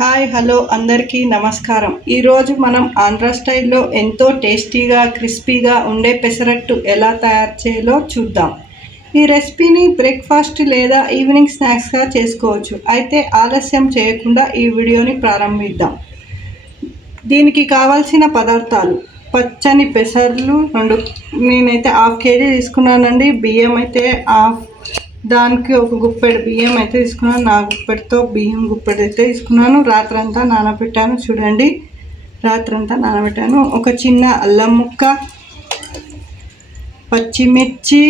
Hi hello అందరికీ నమస్కారం. ఈరోజు మనం ఆంధ్ర స్టైల్లో ఎంతో టేస్టీగా క్రిస్పీగా ఉండే పెసరట్టు ఎలా తయారు చేయాలో చూద్దాం. ఈ రెసిపీని బ్రేక్ఫాస్ట్ లేదా ఈవినింగ్ స్నాక్స్గా చేసుకోవచ్చు. అయితే ఆలస్యం చేయకుండా ఈ వీడియోని ప్రారంభిద్దాం. దీనికి కావాల్సిన పదార్థాలు: పచ్చని పెసర్లు నేనైతే 1/2 kg తీసుకున్నానండి. బియ్యం అయితే దానికి ఒక గుప్పెడు బియ్యం అయితే తీసుకున్నాను. నా గుప్పెడితో బియ్యం గుప్పెడు అయితే తీసుకున్నాను. రాత్రంతా నానబెట్టాను. చూడండి, రాత్రంతా నానబెట్టాను. ఒక చిన్న అల్లం ముక్క, పచ్చిమిర్చి,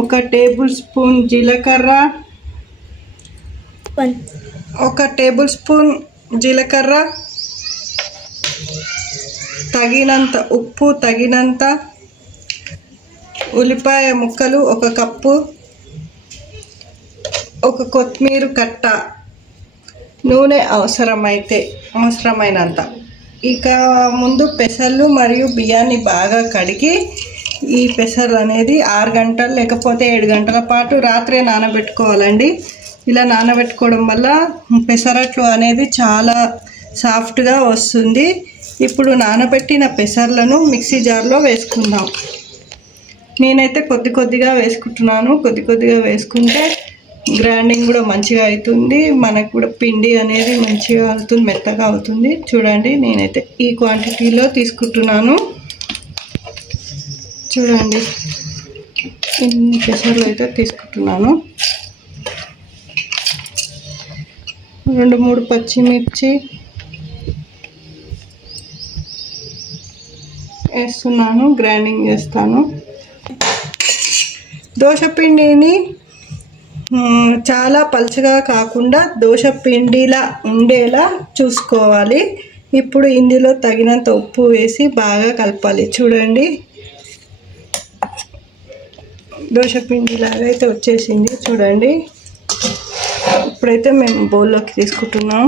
1 టేబుల్ స్పూన్ జీలకర్ర, 1 టేబుల్ స్పూన్ జీలకర్ర, తగినంత ఉప్పు, తగినంత ఉల్లిపాయ ముక్కలు 1 కప్పు, 1 కొత్తిమీర కట్ట, నూనె అవసరమైనంత. ఇక ముందు పెసర్లు మరియు బియ్యాన్ని బాగా కడిగి ఈ పెసర్లు అనేది 6 గంటలు లేకపోతే 7 గంటల పాటు రాత్రే నానబెట్టుకోవాలండి. ఇలా నానబెట్టుకోవడం వల్ల పెసరట్లు అనేది చాలా సాఫ్ట్గా వస్తుంది. ఇప్పుడు నానబెట్టిన పెసర్లను మిక్సీ జార్లో వేసుకుందాం. నేనైతే కొద్దిగా వేసుకుంటున్నాను. కొద్దిగా వేసుకుంటే గ్రైండింగ్ కూడా మంచిగా అవుతుంది. మనకు కూడా పిండి అనేది మంచిగా అవుతుంది, మెత్తగా అవుతుంది. చూడండి, నేనైతే ఈ క్వాంటిటీలో తీసుకుంటున్నాను. చూడండి, ఇన్ని పెసర్లు అయితే తీసుకుంటున్నాను. 2-3 పచ్చిమిర్చి వేస్తున్నాను. గ్రైండింగ్ చేస్తాను. దోసపిండిని చాలా పలుచగా కాకుండా దోసపిండిలా ఉండేలా చూసుకోవాలి. ఇప్పుడు ఇందులో తగినంత ఉప్పు వేసి బాగా కలపాలి. చూడండి, దోసపిండిలాగా అయితే వచ్చేసింది. చూడండి, ఇప్పుడైతే మేము బౌల్లోకి తీసుకుంటున్నాం.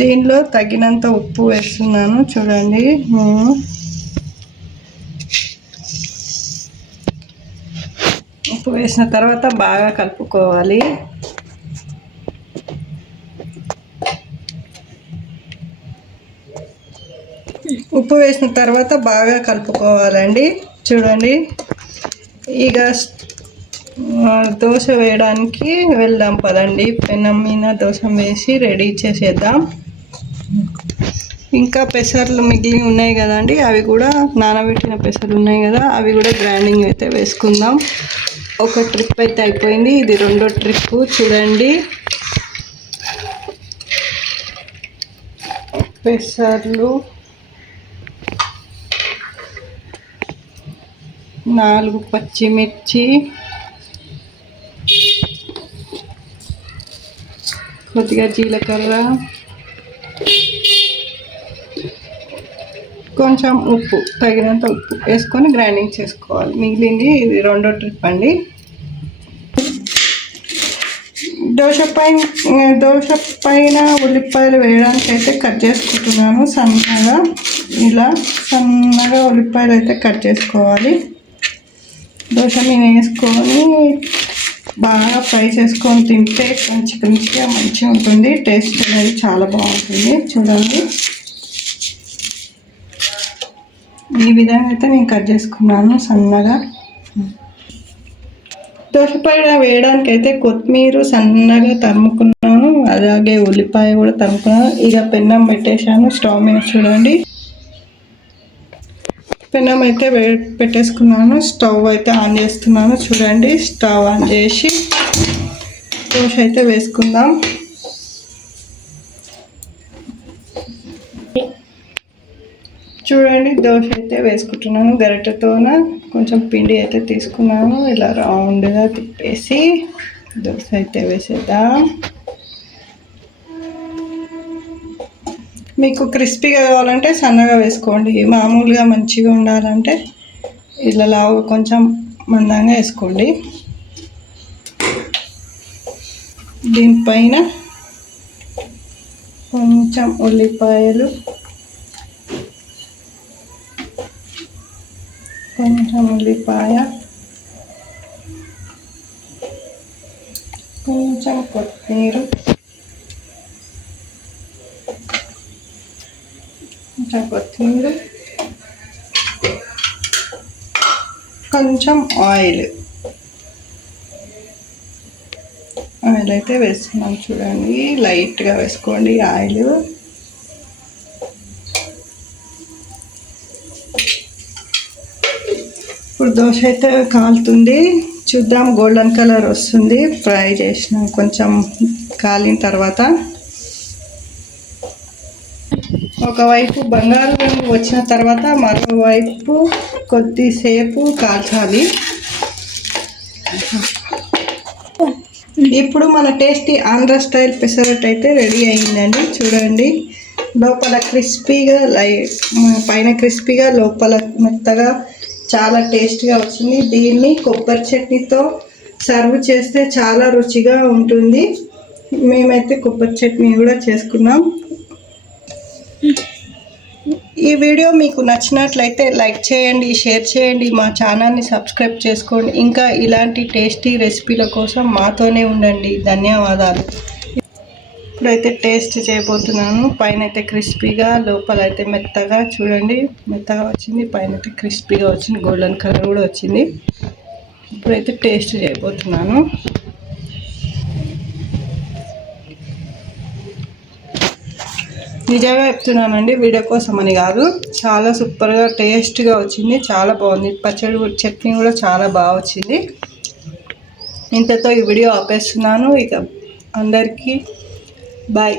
దీనిలో తగినంత ఉప్పు వేస్తున్నాను. చూడండి, ఉప్పు వేసిన తర్వాత బాగా కలుపుకోవాలి. ఉప్పు వేసిన తర్వాత బాగా కలుపుకోవాలండి. చూడండి, ఇక దోశ వేయడానికి వెళ్దాం పదండి. పెనం మీద దోశ వేసి రెడీ చేసేద్దాం. ఇంకా పెసర్లు మిగిలి ఉన్నాయి కదండి, అవి కూడా నానబెట్టిన పెసర్లు ఉన్నాయి కదా, అవి కూడా గ్రైండింగ్ అయితే వేసుకుందాం. 1 ట్రిప్ అయితే అయిపోయింది. ఇది 2వ ట్రిప్. చూడండి, పెసర్లు 4 పచ్చిమిర్చి, కొద్దిగా జీలకర్ర, కొంచెం ఉప్పు, తగినంత ఉప్పు వేసుకొని గ్రైండింగ్ చేసుకోవాలి. మిగిలింది ఇది 2వ ట్రిప్ అండి. దోశ పైన ఉల్లిపాయలు వేయడానికి అయితే కట్ చేసుకుంటున్నాను సన్నగా. ఇలా సన్నగా ఉల్లిపాయలు అయితే కట్ చేసుకోవాలి. దోశ మీద వేసుకొని బాగా ఫ్రై చేసుకొని తింటే క్రంచిగా మంచిగా ఉంటుంది. టేస్ట్ అనేది చాలా బాగుంటుంది. చూడండి, ఈ విధంగా అయితే నేను కట్ చేసుకున్నాను సన్నగా. దోశ పైన వేయడానికి అయితే కొత్తిమీర సన్నగా తరుముకున్నాను, అలాగే ఉల్లిపాయ కూడా తరుముకున్నాను. ఇక పెనం పెట్టేశాను స్టవ్ మీద. చూడండి, పెనం అయితే పెట్టేసుకున్నాను. స్టవ్ అయితే ఆన్ చేస్తున్నాను. చూడండి, స్టవ్ ఆన్ చేసి దోశ అయితే వేసుకుందాం. చూడండి, దోశ అయితే వేసుకుంటున్నాను. గరిటెతోన కొంచెం పిండి అయితే తీసుకున్నాను. ఇలా రౌండ్గా తిప్పేసి దోశ అయితే వేసేద్దాం. మీకు క్రిస్పీగా కావాలంటే సన్నగా వేసుకోండి. మామూలుగా మంచిగా ఉండాలంటే ఇలా లావుగా కొంచెం మందంగా వేసుకోండి. దీనిపైన కొంచెం ఉల్లిపాయలు కొంచెం ఉల్లిపాయ, కొంచెం కొత్తిమీర, కొంచెం ఆయిల్ అయితే వేస్తున్నాం. చూడండి, లైట్గా వేసుకోండి ఆయిల్. ఇప్పుడు దోశ అయితే కాలుతుంది, చూద్దాం. గోల్డెన్ కలర్ వస్తుంది ఫ్రై చేసినాం. కొంచెం కాలిన తర్వాత ఒకవైపు బంగారు రంగు వచ్చిన తర్వాత మరోవైపు కొద్దిసేపు కాల్చాలి. ఇప్పుడు మన టేస్టీ ఆంధ్ర స్టైల్ పెసరట్టు అయితే రెడీ అయిందండి. చూడండి, లోపల క్రిస్పీగా, పైన క్రిస్పీగా, లోపల మెత్తగా, చాలా టేస్ట్గా వచ్చింది. దీన్ని కొబ్బరి చట్నీతో సర్వ్ చేస్తే చాలా రుచిగా ఉంటుంది. మేమైతే కొబ్బరి చట్నీ కూడా చేసుకున్నాం. ఈ వీడియో మీకు నచ్చినట్లయితే లైక్ చేయండి, షేర్ చేయండి, మా ఛానల్ని సబ్స్క్రైబ్ చేసుకోండి. ఇంకా ఇలాంటి టేస్టీ రెసిపీల కోసం మాతోనే ఉండండి. ధన్యవాదాలు. ఇప్పుడైతే టేస్ట్ చేయబోతున్నాను. పైన అయితే క్రిస్పీగా, లోపల అయితే మెత్తగా, చూడండి మెత్తగా వచ్చింది, పైన అయితే క్రిస్పీగా వచ్చింది, గోల్డెన్ కలర్ కూడా వచ్చింది. ఇప్పుడైతే టేస్ట్ చేయబోతున్నాను. నిజంగా చెప్తున్నానండి, వీడియో కోసం అని కాదు, చాలా సూపర్గా టేస్ట్గా వచ్చింది, చాలా బాగుంది. పచ్చడి చట్నీ కూడా చాలా బాగా వచ్చింది. ఇంతతో ఈ వీడియో ఆపేస్తున్నాను. ఇక అందరికీ బాయ్.